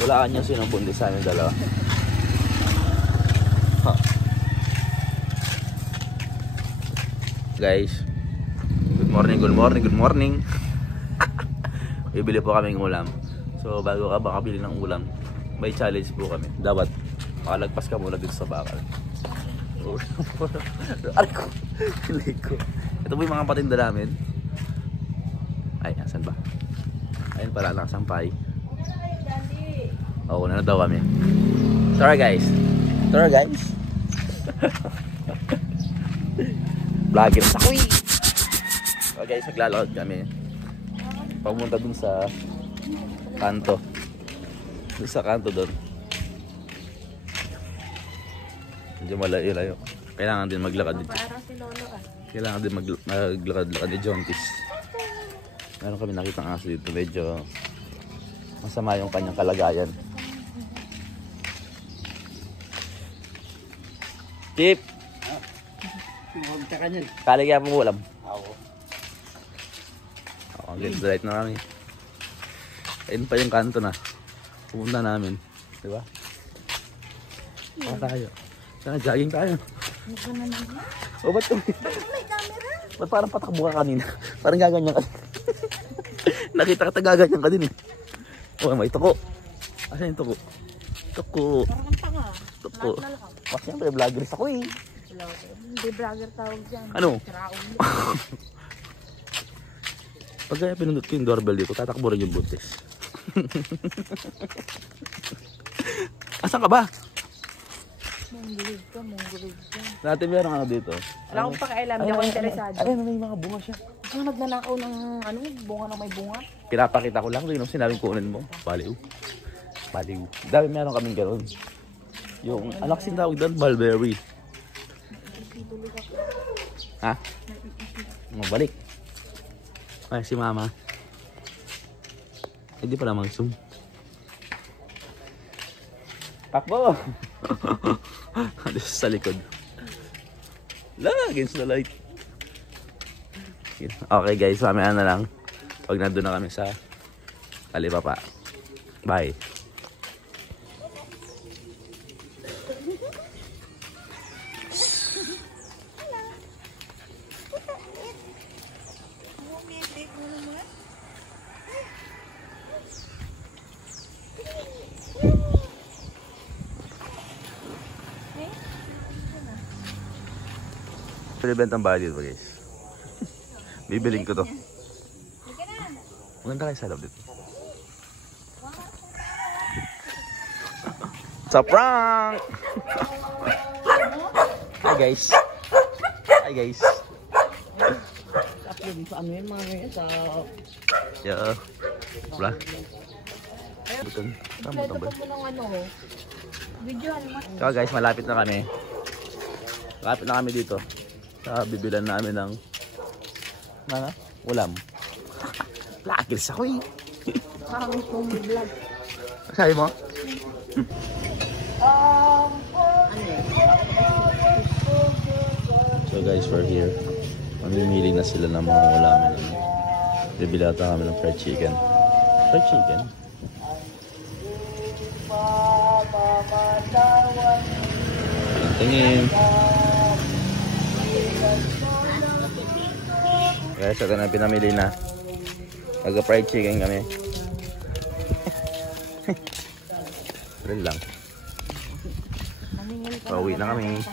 Wala kanya sinubundi sa amin dalawa. Huh. Guys, good morning. Bibili po kami ng ulam. So bago ka makabili ng ulam, may challenge po kami. Dapat makalagpas ka muna dito sa bakal. Aray ko. Ito po yung mga patinda namin. Ay, asan ba? Ayun pala, nakasampay. Oo, na daw kami. Tara guys. Vlogger sa kuy. So guys, naglalakad kami. Pamunta dun sa kanto. Doon. Medyo malayo-layo. Kailangan din maglakad dito. Kailangan din maglakad-lakad ni Jontis. Meron kami nakitang aso dito. Medyo masama yung kanyang kalagayan. Tip! Kaligaya po ulam. Oo, let's right na kami. Ayun pa yung kanto na. Pupunta namin. Diba? Tayo. Sana jogging tayo. O ba't kami? May camera? Ba't parang patakbo ka kanina? Parang gaganyan ka. Nakita ka gaganyan ka din eh. Oh, may tuko. Asan yung tuko? Tuko. Parang ang tanga. Tuko. Mas siyempre, vloggers ako eh. Hindi vlogger tawag dyan. Ano? Pag kaya pinundot ko yung doorbell dito, tatakbo rin yung buntis. Asan ka ba? Munggulig ka. Dati meron ano dito. Wala akong pakialam, hindi ako interesado. Ayun, may mga bunga siya. Saan nagnanakaw ng bunga na may bunga? Pinapakita ko lang, yung sinabing kunin mo. Baliw. Dami meron kaming gano'n. Yung anak sin tawag doon, mulberry. Ha? Mabalik. Ay, si mama. Hindi pala mag-zoom. Takbo! Sa likod. Against the light. Okay guys, mamaya na lang. Pag nandun na kami sa Talipapa. Bye. Pinibentang bahay dito guys. Bibiling ko to. Maganda kayo sa loob dito. Sa prank! Hi guys. Upload sa ano yun mga ngayon sa... Yeah. Wala. Buton. Ito pa mo ng ano. Video ano. So guys, malapit na kami. Malapit na kami dito. Sa bibilan namin ng ulam. Vloggers ako eh. Parang kung vlog. Sabi mo? So guys, we're here. Mamimili na sila ng mga ulamin. Bibili ata kami ng fried chicken. Fried chicken? Tingin. Guys, ito na pinamili na. Nag-fried chicken kami. Real lang. Pauwi na kami.